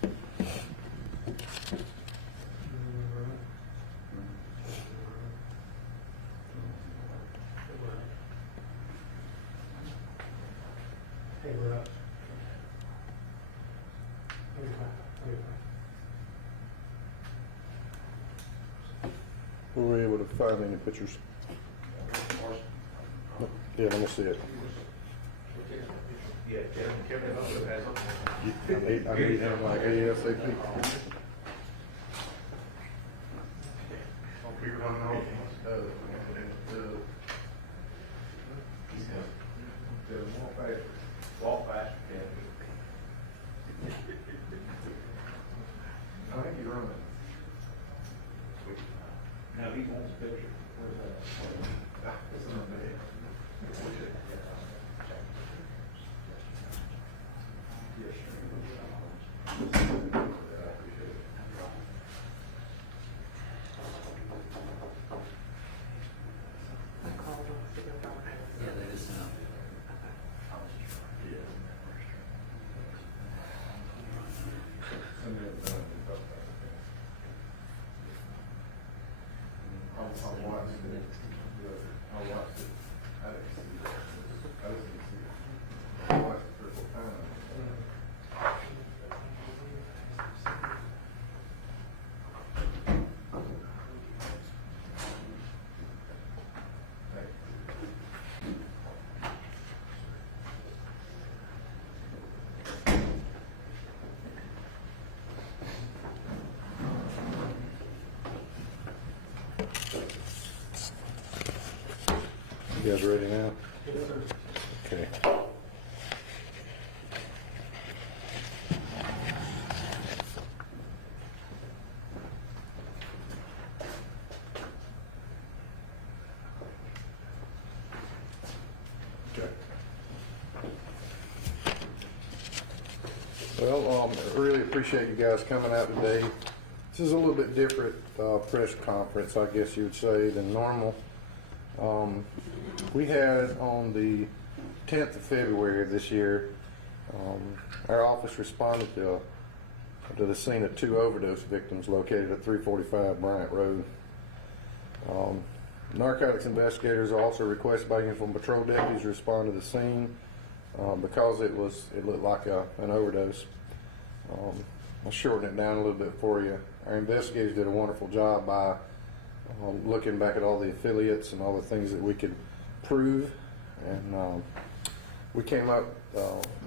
Hey, we're up. Were we able to find any pictures? Yeah, let me see it. Yeah, Kevin also has them. I need him like ASAP. I'll figure out how he's gonna walk fast. Walk fast, yeah. I think you're running. Now he wants a picture. Where's that? It's in the bed. Yes, sir. Yeah, they just sent out. I watched it. I watched it. I didn't see it. I didn't see it. I watched it 3 or 4 times. You guys ready now? Yes, sir. Okay. Okay. Well, I really appreciate you guys coming out today. This is a little bit different press conference, I guess you would say, than normal. We had on the 10th of February of this year, our office responded to the scene of 2 overdose victims located at 345 Bryant Road. Narcotics investigators also requested by uniform patrol deputies to respond to the scene because it looked like an overdose. I'll shorten it down a little bit for you. Our investigators did a wonderful job by looking back at all the affiliates and all the things that we could prove, and we came up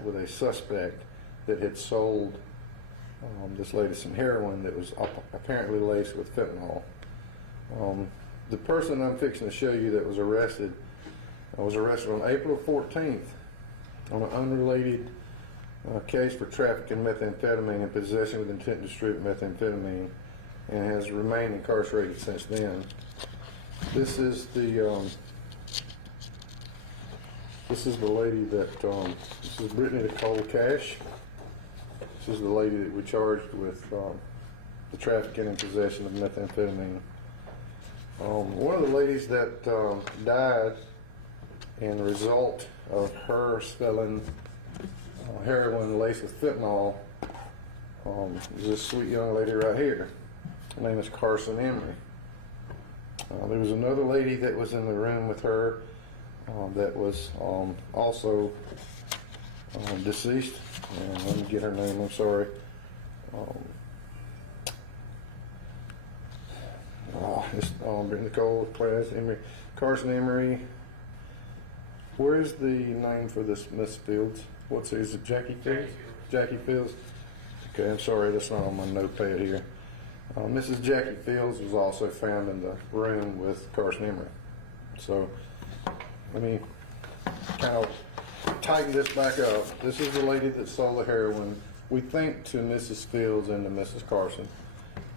with a suspect that had sold this lady some heroin that was apparently laced with fentanyl. The person I'm fixing to show you that was arrested on April 14th on an unrelated case for trafficking methamphetamine and possession with intent to distribute methamphetamine, and has remained incarcerated since then. This is the lady that this is Brittany Nicole Cash. This is the lady that we charged with the trafficking and possession of methamphetamine. One of the ladies that died in the result of her selling heroin laced with fentanyl is this sweet young lady right here. Her name is Carson Emery. There was another lady that was in the room with her that was also deceased. And let me get her name, I'm sorry. It's Brittany Nicole, Emery, Carson Emery. Where's the name for this Miss Fields? Is it Jackie Fields? Jackie Fields. Okay, I'm sorry, that's not on my notepad here. Mrs. Jackie Fields was also found in the room with Carson Emery. So let me kind of tighten this back up. This is the lady that sold the heroin, we think, to Mrs. Fields and to Mrs. Carson.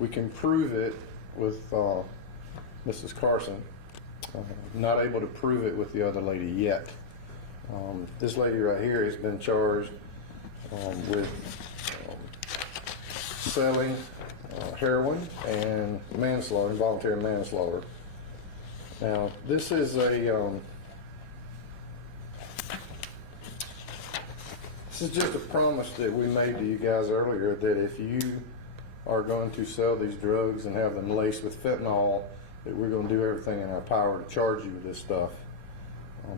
We can prove it with Mrs. Carson. Not able to prove it with the other lady yet. This lady right here has been charged with selling heroin and manslaughter, involuntary manslaughter. Now, this is is just a promise that we made to you guys earlier that if you are going to sell these drugs and have them laced with fentanyl, that we're going to do everything in our power to charge you with this stuff.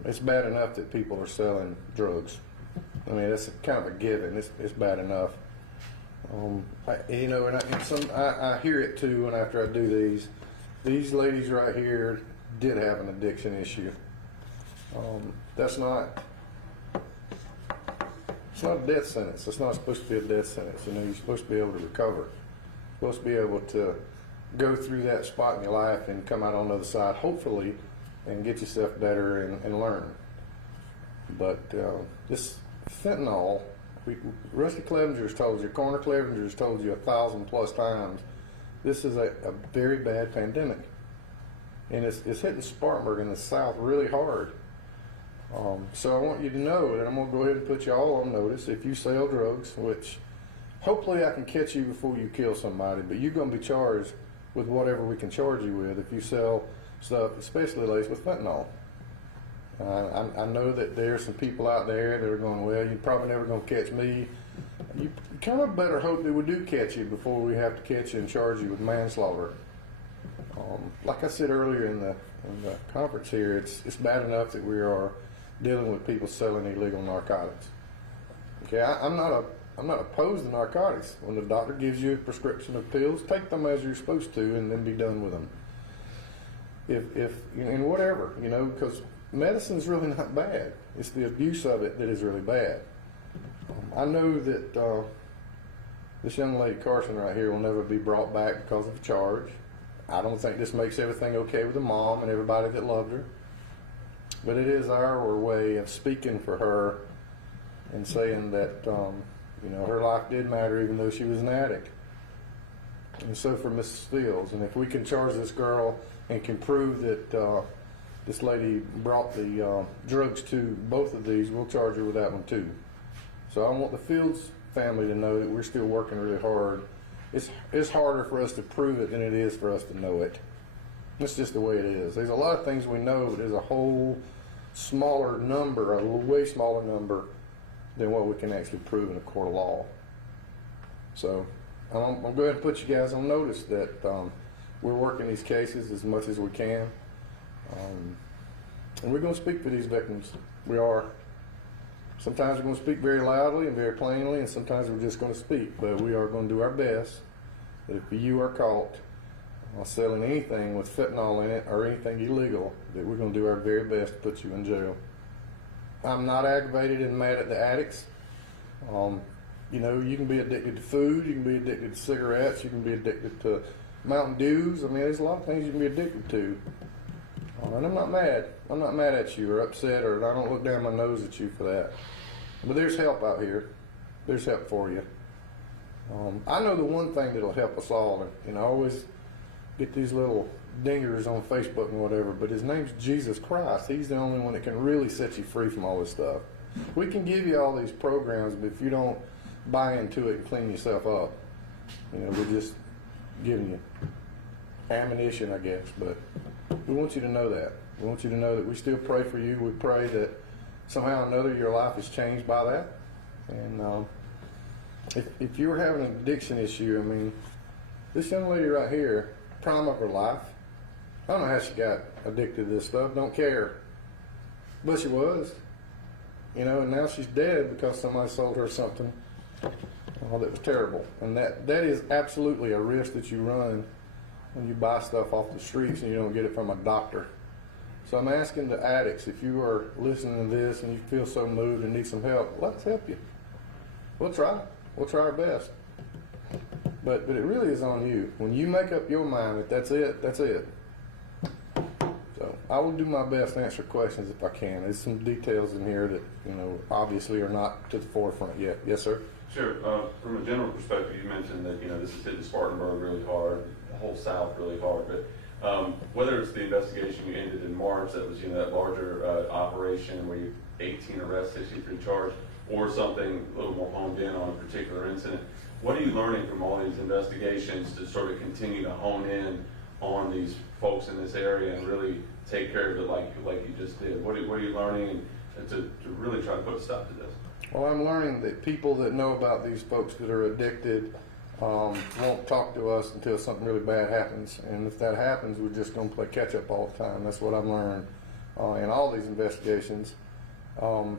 It's bad enough that people are selling drugs. I mean, that's kind of a given. It's bad enough. I hear it too, and after I do these ladies right here did have an addiction issue. It's not a death sentence. It's not supposed to be a death sentence. You know, you're supposed to be able to recover. You're supposed to be able to go through that spot in your life and come out on the other side, hopefully, and get yourself better and learn. But this fentanyl, Rusty Clevenger's told you, Coroner Clevenger's told you 1,000+ times, this is a very bad pandemic. And it's hitting Spartanburg in the South really hard. So I want you to know that I'm going to go ahead and put you all on notice. If you sell drugs, which hopefully I can catch you before you kill somebody, but you're going to be charged with whatever we can charge you with if you sell stuff, especially laced with fentanyl. I know that there are some people out there that are going, well, you're probably never going to catch me. You kind of better hope that we do catch you before we have to catch you and charge you with manslaughter. Like I said earlier in the conference here, it's bad enough that we are dealing with people selling illegal narcotics. Okay, I'm not opposed to narcotics. When the doctor gives you a prescription of pills, take them as you're supposed to, and then be done with them. If and whatever, you know, because medicine's really not bad. It's the abuse of it that is really bad. I know that this young lady Carson right here will never be brought back because of a charge. I don't think this makes everything okay with the mom and everybody that loved her. But it is our way of speaking for her and saying that, you know, her life did matter even though she was an addict. And so for Mrs. Fields. And if we can charge this girl and can prove that this lady brought the drugs to both of these, we'll charge her with that one too. So I want the Fields family to know that we're still working really hard. It's harder for us to prove it than it is for us to know it. It's just the way it is. There's a lot of things we know, but there's a whole smaller number, a way smaller number than what we can actually prove in a court of law. So I'm going to go ahead and put you guys on notice that we're working these cases as much as we can. And we're going to speak for these victims. We are. Sometimes we're going to speak very loudly and very plainly, and sometimes we're just going to speak. But we are going to do our best that if you are caught selling anything with fentanyl in it or anything illegal, that we're going to do our very best to put you in jail. I'm not aggravated and mad at the addicts. You know, you can be addicted to food, you can be addicted to cigarettes, you can be addicted to Mountain Dews. I mean, there's a lot of things you can be addicted to. And I'm not mad. I'm not mad at you or upset, or I don't look down my nose at you for that. But there's help out here. There's help for you. I know the one thing that'll help us all, and I always get these little dingers on Facebook and whatever, but his name's Jesus Christ. He's the only one that can really set you free from all this stuff. We can give you all these programs, but if you don't buy into it and clean yourself up, you know, we're just giving you ammunition, I guess. But we want you to know that. We want you to know that we still pray for you. We pray that somehow or another your life is changed by that. And if you're having an addiction issue, I mean, this young lady right here, prime of her life, I don't know how she got addicted to this stuff, don't care. But she was. You know, and now she's dead because somebody sold her something that was terrible. And that is absolutely a risk that you run when you buy stuff off the streets and you don't get it from a doctor. So I'm asking the addicts, if you are listening to this and you feel so moved and need some help, let's help you. We'll try. We'll try our best. But it really is on you. When you make up your mind that that's it, that's it. So I will do my best to answer questions if I can. There's some details in here that, you know, obviously are not to the forefront yet. Yes, sir? Sure. From a general perspective, you mentioned that, you know, this is hitting Spartanburg really hard, the whole South really hard. But whether it's the investigation you ended in March, that was, you know, that larger operation where you 18 arrests, 63 charged, or something a little more honed in on a particular incident, what are you learning from all these investigations to sort of continue to hone in on these folks in this area and really take care of it like you just did? What are you learning and to really try to put a stop to this? Well, I'm learning that people that know about these folks that are addicted won't talk to us until something really bad happens. And if that happens, we're just going to play catch up all the time. That's what I've learned in all these investigations. Turn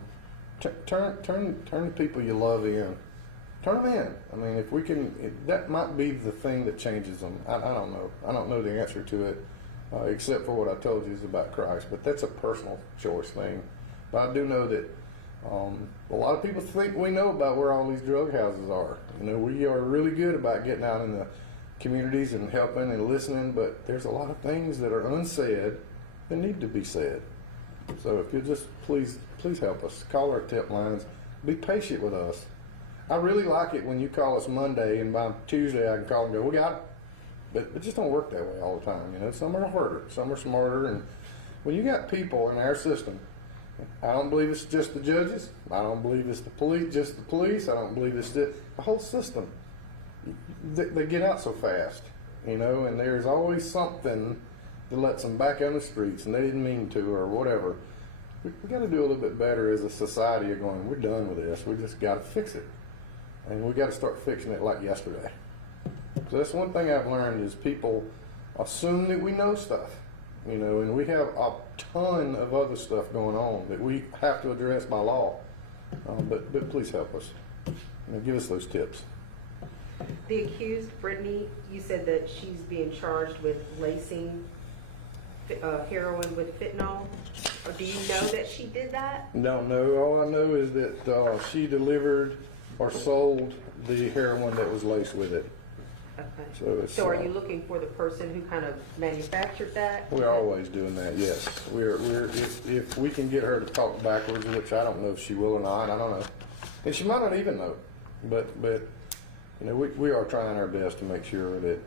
the people you love in. Turn them in. I mean, if we can, that might be the thing that changes them. I don't know. I don't know the answer to it, except for what I told you is about Christ. But that's a personal choice thing. But I do know that a lot of people think we know about where all these drug houses are. You know, we are really good about getting out in the communities and helping and listening, but there's a lot of things that are unsaid that need to be said. So if you just please help us. Call our tip lines. Be patient with us. I really like it when you call us Monday and by Tuesday I can call and go, we got it. But it just don't work that way all the time. You know, some are harder, some are smarter, and when you got people in our system, I don't believe it's just the judges. I don't believe it's the police, just the police. I don't believe it's the whole system. They get out so fast, you know, and there's always something that lets them back on the streets, and they didn't mean to or whatever. We got to do a little bit better as a society of going, we're done with this. We just got to fix it. And we got to start fixing it like yesterday. So that's one thing I've learned is people assume that we know stuff, you know, and we have a ton of other stuff going on that we have to address by law. But please help us. You know, give us those tips. The accused, Brittany, you said that she's being charged with lacing heroin with fentanyl. Or do you know that she did that? Don't know. All I know is that she delivered or sold the heroin that was laced with it. Okay. So are you looking for the person who kind of manufactured that? We're always doing that, yes. We're if we can get her to talk backwards, which I don't know if she will or not, I don't know. And she might not even know. But you know, we are trying our best to make sure that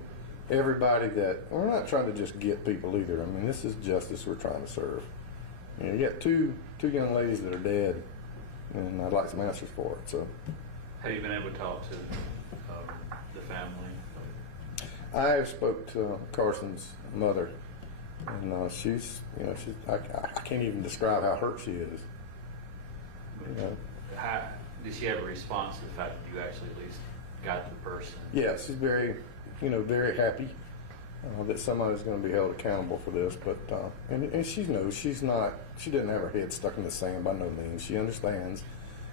everybody that, we're not trying to just get people either. I mean, this is justice we're trying to serve. You know, you got two young ladies that are dead, and I'd like some answers for it, so. Have you been able to talk to the family? I have spoke to Carson's mother, and she's, you know, I can't even describe how hurt she is. You know. Did she have a response to the fact that you actually at least got the person? Yeah, she's very, you know, very happy that somebody's going to be held accountable for this. But and she knows she didn't have her head stuck in the sand by no means. She understands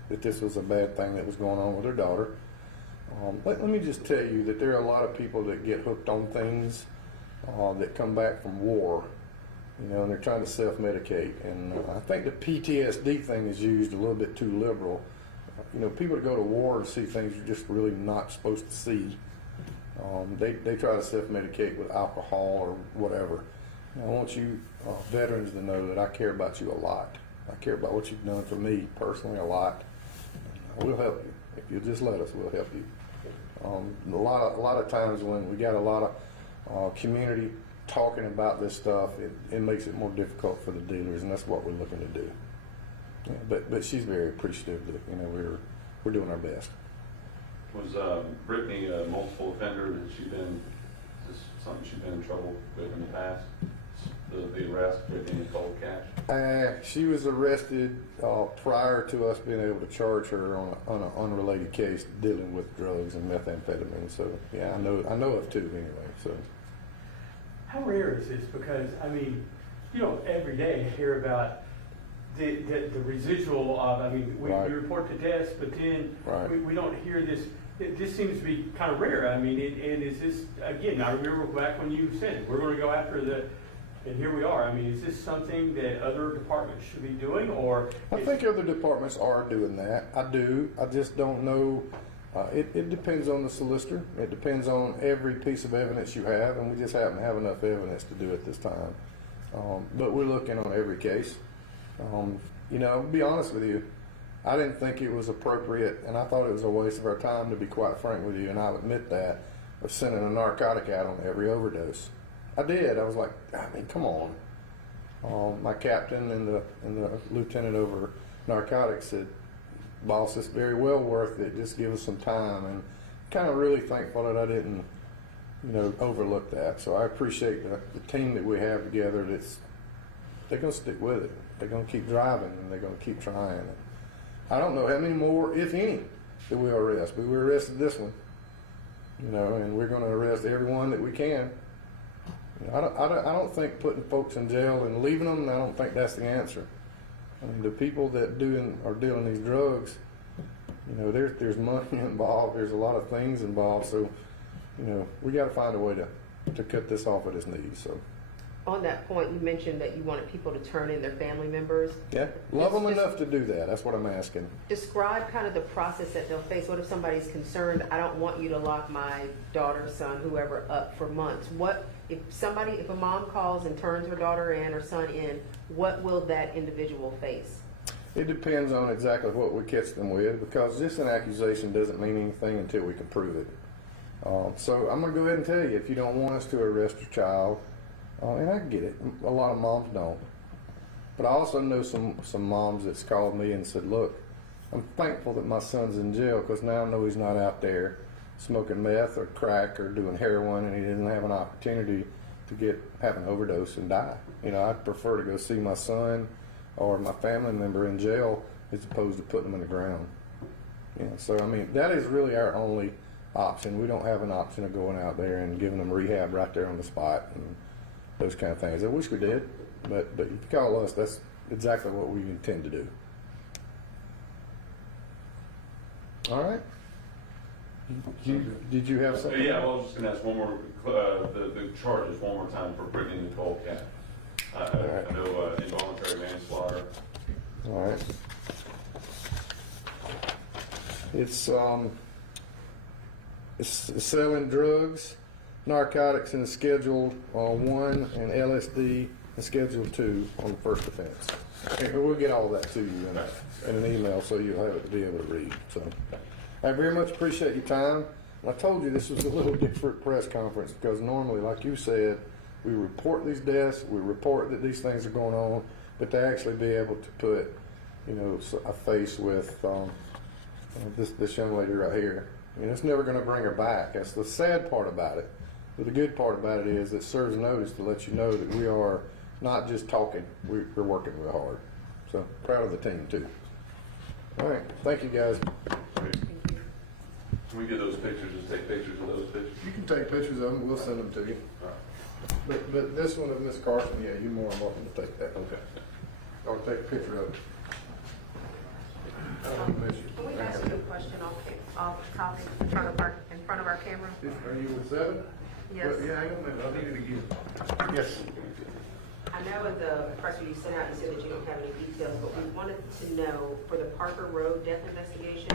that this was a bad thing that was going on with her daughter. Let me just tell you that there are a lot of people that get hooked on things that come back from war, you know, and they're trying to self-medicate. And I think the PTSD thing is used a little bit too liberal. You know, people that go to war and see things you're just really not supposed to see, they try to self-medicate with alcohol or whatever. And I want you veterans to know that I care about you a lot. I care about what you've done for me personally a lot. We'll help you. If you'll just let us, we'll help you. A lot of times when we got a lot of community talking about this stuff, it makes it more difficult for the dealers, and that's what we're looking to do. Yeah, but she's very appreciative that, you know, we're doing our best. Was Brittany a multiple offender? Has she been, is this something she's been in trouble with in the past? The arrest, Brittany Nicole Cash? She was arrested prior to us being able to charge her on an unrelated case dealing with drugs and methamphetamine. So yeah, I know of two anyway. So how rare is this? Because I mean, you don't every day hear about the residual of. I mean, we report the deaths, but then we don't hear this. This seems to be kind of rare. I mean, and is this again? I remember back when you said we're going to go after the. And here we are. I mean, is this something that other departments should be doing, or? I think other departments are doing that. I do. I just don't know. It depends on the solicitor. It depends on every piece of evidence you have, and we just happen to have enough evidence to do it this time. But we're looking on every case. You know, to be honest with you, I didn't think it was appropriate, and I thought it was a waste of our time, to be quite frank with you, and I'll admit that, of sending a narcotic out on every overdose. I did. I was like, I mean, come on. My captain and the lieutenant over narcotics said, boss, it's very well worth it. Just give us some time. And kind of really thankful that I didn't, you know, overlook that. So I appreciate the team that we have together. They're going to stick with it. They're going to keep driving, and they're going to keep trying. I don't know how many more, if any, that we'll arrest. But we arrested this one, you know, and we're going to arrest everyone that we can. You know, I don't think putting folks in jail and leaving them, I don't think that's the answer. I mean, the people that are dealing these drugs, you know, there's money involved, there's a lot of things involved, so, you know, we got to find a way to cut this off at its knees. So, On that point, you mentioned that you wanted people to turn in their family members. yeah, love them enough to do that. That's what I'm asking. Describe kind of the process that they'll face. What if somebody's concerned, I don't want you to lock my daughter, son, whoever up for months? What if a mom calls and turns her daughter in or son in, what will that individual face? It depends on exactly what we catch them with, because just an accusation doesn't mean anything until we can prove it. So I'm going to go ahead and tell you, if you don't want us to arrest your child, and I get it, a lot of moms don't. But I also know some moms that's called me and said, look, I'm thankful that my son's in jail because now I know he's not out there smoking meth or crack or doing heroin, and he doesn't have an opportunity to have an overdose and die. You know, I'd prefer to go see my son or my family member in jail as opposed to putting them in the ground. You know, so I mean, that is really our only option. We don't have an option of going out there and giving them rehab right there on the spot and those kind of things. I wish we did, but if you call us, that's exactly what we intend to do. All right. Did you have something? Yeah, well, I was just gonna ask one more, the charges one more time for Brittany Nicole Cat. I know involuntary manslaughter. All right. It's selling drugs, narcotics in Schedule 1 and LSD in Schedule 2 on the first offense. And we'll get all that to you in an email so you'll have it to be able to read. So I very much appreciate your time. I told you this was a little different press conference because normally, like you said, we report these deaths, we report that these things are going on, but to actually be able to put, you know, a face with this young lady right here, I mean, it's never going to bring her back. That's the sad part about it. But the good part about it is it serves notice to let you know that we are not just talking, we're working real hard. So proud of the team too. All right, thank you guys. Can we get those pictures, just take pictures of those pictures? You can take pictures of them, we'll send them to you. All right. But this one of Miss Carson, yeah, you're more than welcome to take that. Okay. Or take a picture of it. Can we ask you a question off topic in front of our camera? Are you with 7? Yes. Well, yeah, hang on a minute, I'll need it again. Yes. I know in the press release you sent out, you said that you don't have any details, but we wanted to know for the Parker Road death investigation,